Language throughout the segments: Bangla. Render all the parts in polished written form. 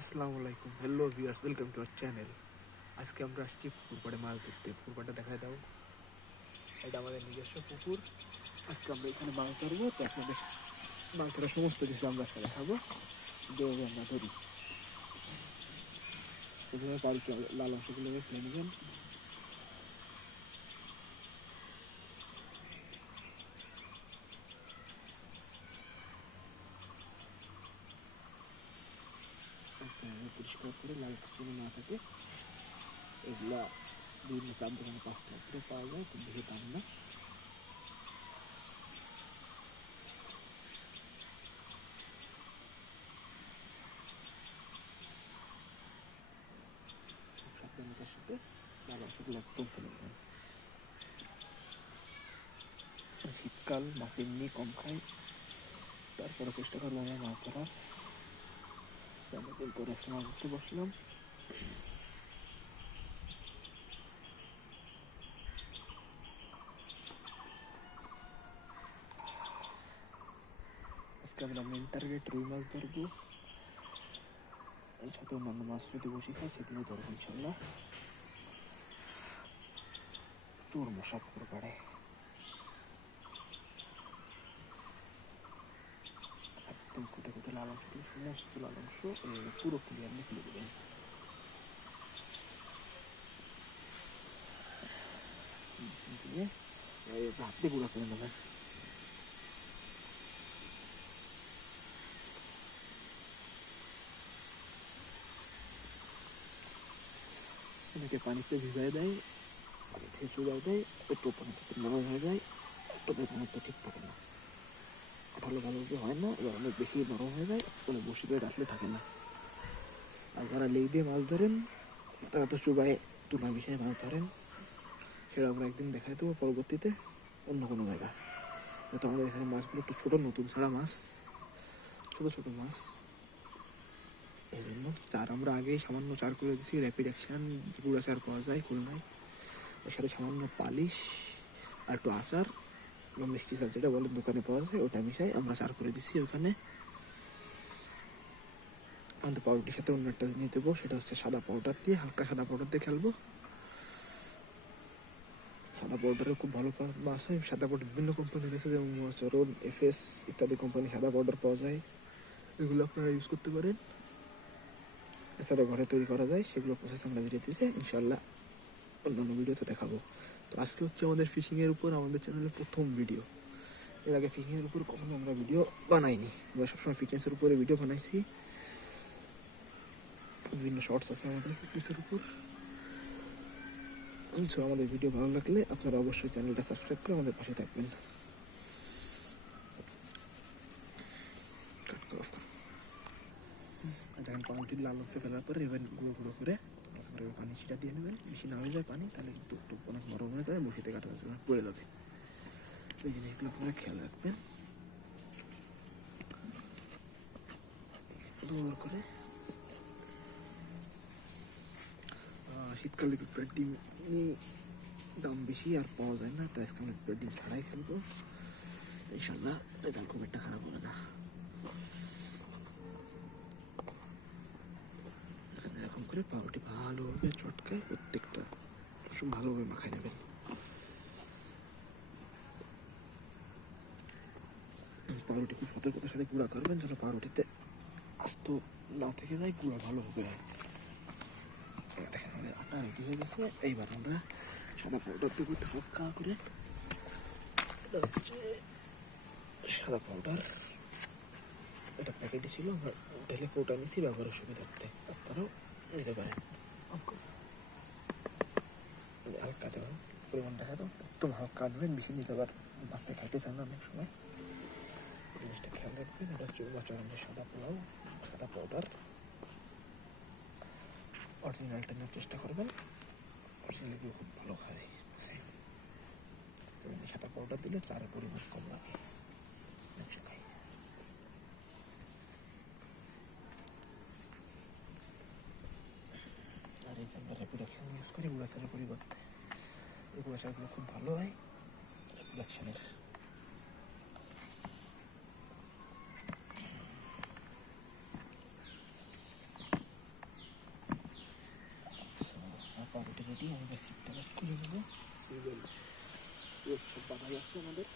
আসসালামু আলাইকুম, hello viewers, welcome to our channel. আজকে আমরা আসছি পুকুর পাড়ে মাছ ধরতে। পুকুর পাড়টা দেখায় দাও। এটা আমাদের নিজস্ব পুকুর। আজকে আমরা এখানে মাছ ধরবো, তো আপনাদের মাছ ধরার সমস্ত কিছু আমরা আজকে দেখাবো। যেভাবে আমরা ধরি, প্রথমে বাড়িতে লাল অংশগুলোকে ফেলে নেবেন। পরিষ্কার করে লাল কিছু না থাকে, এগুলা বিভিন্ন চার দোকানে 5 টাকা করে পাওয়া যায়, খুব বেশি দাম না। সাবধানতার সাথে লাল অংশগুলো একদম ফেলে নেবেন। শীতকাল, মাছ এমনি কম খায়, তারপরে চেষ্টা করবো আমরা মাছ ধরার। অনেকদিন পরে মাছ ধরতে বসলাম। আজকে আমরা মেন টার্গেট রুই মাছ ধরবো, এর সাথে অন্যান্য মাছ যদি বসে খায় সেগুলো ধরবো ইনশাল্লাহ। চোর মশা পুকুর পাড়ে একদম ফুটে ফুটে লাল অংশ, সমস্ত লাল অংশ পুরো ক্লিয়ারলি ফেলে দেবেন। দিয়ে হাত দিয়ে গুঁড়া করে নেবেন। অনেকে পানিতে ভিজাই দেয়, পানি থেকে চুড়াই দেয়, একটু পানিতে নরম হয়ে যায়, একটু মতো ঠিক থাকে না, ভালোভাবে হয় না, এবার অনেক বেশি নরম হয়ে যায়, কোনো বসে দিয়ে রাখলে থাকে না। আর যারা লেই দিয়ে মাছ ধরেন তারা তো চুবাই তুলা মিশিয়ে মাছ ধরেন, সেটা আমরা একদিন দেখাই দেবো পরবর্তীতে অন্য কোনো জায়গায়। তো আমাদের এখানে মাছগুলো একটু ছোটো, নতুন ছাড়া মাছ, ছোটো ছোটো মাছ, এই জন্য চার আমরা আগেই সামান্য চার করে দিচ্ছি। র্যাপিড অ্যাকশান গুঁড়া চার পাওয়া যায় খুলনায়, ওর সাথে সামান্য পালিশ আর একটু আচার এবং মিষ্টি চার যেটা বলেন দোকানে পাওয়া যায়, ওটা মিশাই আমরা চার করে দিচ্ছি ওখানে। আমাদের পাউডারের সাথে অন্য একটা নিয়ে দেবো, সেটা হচ্ছে সাদা পাউডার দিয়ে, হালকা সাদা পাউডার দিয়ে খেলবো। সাদা পাউডারের খুব ভালো মাছ হয়। সাদা পাউডার বিভিন্ন কোম্পানির আছে, যেমন চরণ, এফএস ইত্যাদি কোম্পানি সাদা পাউডার পাওয়া যায়, এগুলো আপনারা ইউজ করতে পারেন। এছাড়া ঘরে তৈরি করা যায়, সেগুলো প্রসেস আমরা ধীরে ধীরে ইনশাল্লাহ অন্যান্য ভিডিওতে দেখাবো। তো আজকে হচ্ছে আমাদের ফিশিংয়ের উপর আমাদের চ্যানেলের প্রথম ভিডিও। এর আগে ফিশিংয়ের উপর কখনো আমরা ভিডিও বানাইনি, আমরা সবসময় ফিটনেসের উপরে ভিডিও বানাইছি। বিভিন্ন শর্টস আছে আমাদের ফিটনেসের উপর। সো আমাদের ভিডিও ভালো লাগলে আপনারা অবশ্যই চ্যানেলটা সাবস্ক্রাইব করে আমাদের পাশে থাকবেন। দেখেন পাউরুটির লাল অংশ ফেলার পরে এবার গুঁড়ো গুঁড়ো করে তারপরে পানি ছিটা দিয়ে নেবেন। বেশি না হয়ে যায় পানি, তাহলে কিন্তু একটু অনেক নরম হয়ে যাবে, বসিতে কাটা পড়ে যাবে। এই জিনিসগুলো আপনারা খেয়াল রাখবেন। দৌড় করে শীতকালে পিঁপড়ার ডিম দাম বেশি আর পাওয়া যায় না, তাই আজকে আমরা পিঁপড়ার ডিম ছাড়াই খেলবো ইনশাল্লাহ, রেজাল্ট খুব একটা খারাপ হবে না। এরকম করে পাউরুটি ভালোভাবে চটকায় প্রত্যেকটা সব ভালোভাবে মাখায় নেবেন। পাউরুটি খুব সতর্কতার সাথে গুঁড়া করবেন, যেন পাউরুটিতে আস্ত না থেকে যায়, গুঁড়া ভালোভাবে হয়। দেখেন আমাদের আটা রেডি হয়ে গেছে। এইবার আমরা সাদা পাউডার দেবো হালকা করে। সাদা পাউডার এটা প্যাকেটে ছিল, আমরা ঢেলে কৌটা নিয়েছি ব্যবহারের সুবিধার্থে, আপনারাও নিতে পারেন। হালকা দেবেন, পরিমাণ দেখা দাও, একদম হালকা আনবেন, বেশি নিতে আবার বাসায় খাইতে চান না অনেক সময়, জিনিসটা খেয়াল রাখবেন। এটা হচ্ছে চরণের সাদা পোলাও, সাদা পাউডার। অরিজিনালটা নেওয়ার চেষ্টা করবেন, অরিজিনালগুলো খুব ভালো খাই আছে। সাদা পাউডার দিলে চারের পরিমাণ কম লাগে অনেক সময়। আর এই যে আমরা র্যাপিড অ্যাকশন ইউজ করি গুঁড়াচারের পরিবর্তে, এই গুঁড়াচারগুলো খুব ভালো হয় র্যাপিড অ্যাকশনের। ভাই আছে আমাদের।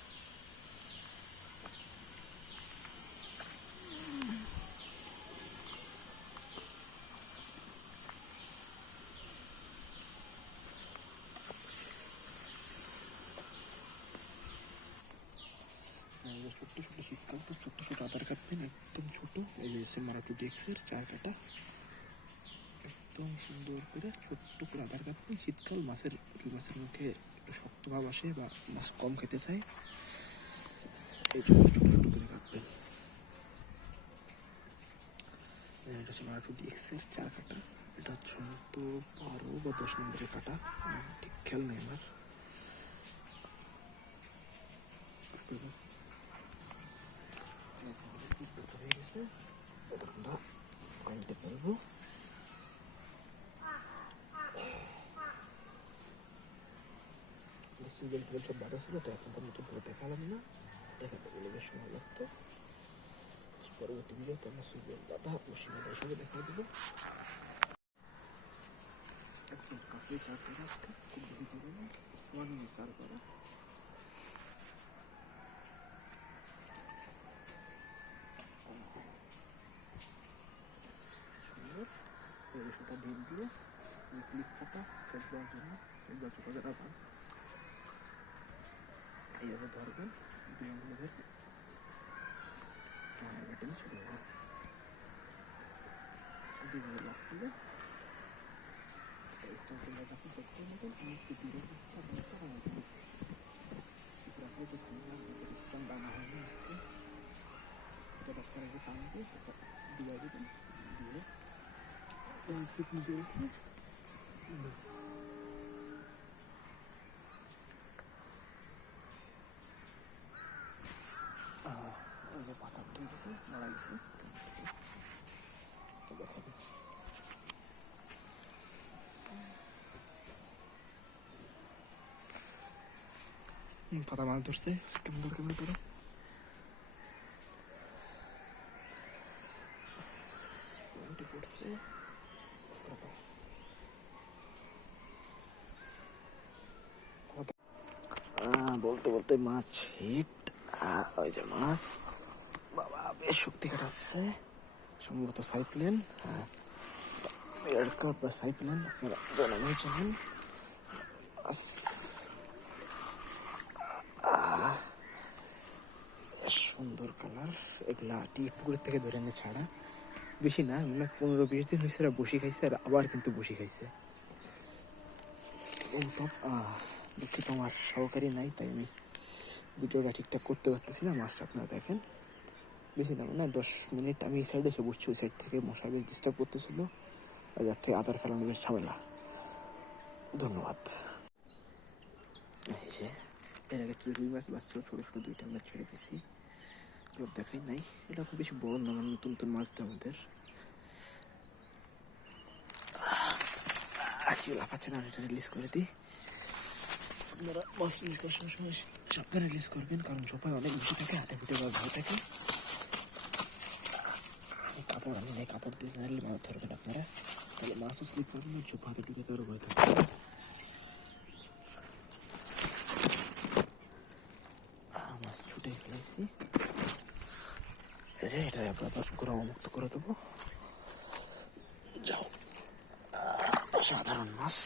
ছোট্ট ছোট শীতকাল তো ছোট্ট ছোট আধার কাটবেন, একদম ছোট। এই যে এসে মারাঠু ডিএক্সের 4 কাটা, একদম সুন্দর করে ছোট্ট করে আধার কাটবেন। শীতকাল মাছের, রুই মাছের মুখে একটু শক্ত ভাব আসে বা মাছ কম খেতে চায়, এই জন্য ছোটো ছোটো করে কাটবেন। এটা হচ্ছে মারাঠু ডিএক্সের 4 কাটা। এটা হচ্ছে সম্ভবত 12 বা 10 নম্বরের কাটা, ঠিক খেয়াল নেই আমার। হয়ে গেছে, এটা আমরা পানিতে ফেলবো। সিজন ফিজন সব বাধা ছিল, তো এখন মতো পুরো দেখালাম না, দেখাতে গেলে বেশ সময় লাগতো। পরবর্তী ভিডিওতে আমরা সুইজের বাধা ও সীমানা হিসাবে দেখা দেবো। একদম কাছে 4 করা, আজকে খুব বেশি করে না, 1 মিনিট 4 করা। সুন্দর বিষয়টা ডিপ দিয়ে ক্লিপ কাটা সেট দেওয়ার জন্য যতটা যারা পান এইভাবে ধরবেন, দুই আঙুলে ধরে ব্যাটিং ছেড়ে দেবেন। দুইভাবে লক করলে স্টার্টিংটা যখন সেট করে নেবেন, একটু দূরে অনেকটা কমে দেবেন। রাখলে যে ঠান্ডা স্ট্রং ডানা হয়নি আজকে, এটা দরকার আগে পানি দিয়ে সেটা দিয়ে দেবেন, দিয়ে শীত নিচে রেখে পাতা উঠে গেছে, মারা গেছে। দেখেন পাতা মাছ ধরছে কেমন কেমন করে পড়ছে। বলতে বলতে মাছ হিট, ওই যে মাছ, বাবা বেশ শক্তি কাটাচ্ছে, সম্ভবত সাইপ্লেন। হ্যাঁ, বিরাট কাপ বা সাইপ্লেন আপনারা জানানোই জানেন। বেশ সুন্দর কালার। এগুলা পুকুরের থেকে ধরে এনে ছাড়া, বেশি না, মানে 15-20 দিন হয়েছে, বসি খাইছে আর আবার কিন্তু বসি খাইছে। দুঃখিত আমার সহকারী নাই, তাই আমি ভিডিওটা ঠিকঠাক করতে পারতেছিলাম। মাছটা আপনারা দেখেন, বেশি না, মানে 10 মিনিট আমি এই সাইডে এসে বসছি, ওই সাইড থেকে মশা বেশ ডিস্টার্ব করতেছিল, আর যার থেকে আদার ফেলানো বেশ ঝামেলা। ধন্যবাদ। এই যে এর আগে রুই মাছ বাঁচছিল, ছোটো ছোটো 2টা আমরা ছেড়ে দিছি, এগুলো দেখাই নাই। এটা খুব বেশি বড় না, মানে নতুন নতুন মাছ দেয় আমাদের। কেউ লাফাচ্ছে না, এটা রিলিজ করে দিই। আপনারা মাছ রিলিজ করার সময় সাবধানে রিলিজ করবেন, কারণ চোপায় অনেক বেশি থাকে, হাতে ফুটে যাওয়ার ভয় থাকে। কাপড় আমি নেই, কাপড় দিয়ে নাড়লে মাছ ধরবেন আপনারা, তাহলে মাছও স্লিপ করবেন না, চোপা হাতে ঢুকে দেওয়ার ভয় থাকে। মাছ ছুটে ফেলেছি, এই যে এটা আবার পুরো মুক্ত করে দেবো। যাও, সাধারণ মাছ।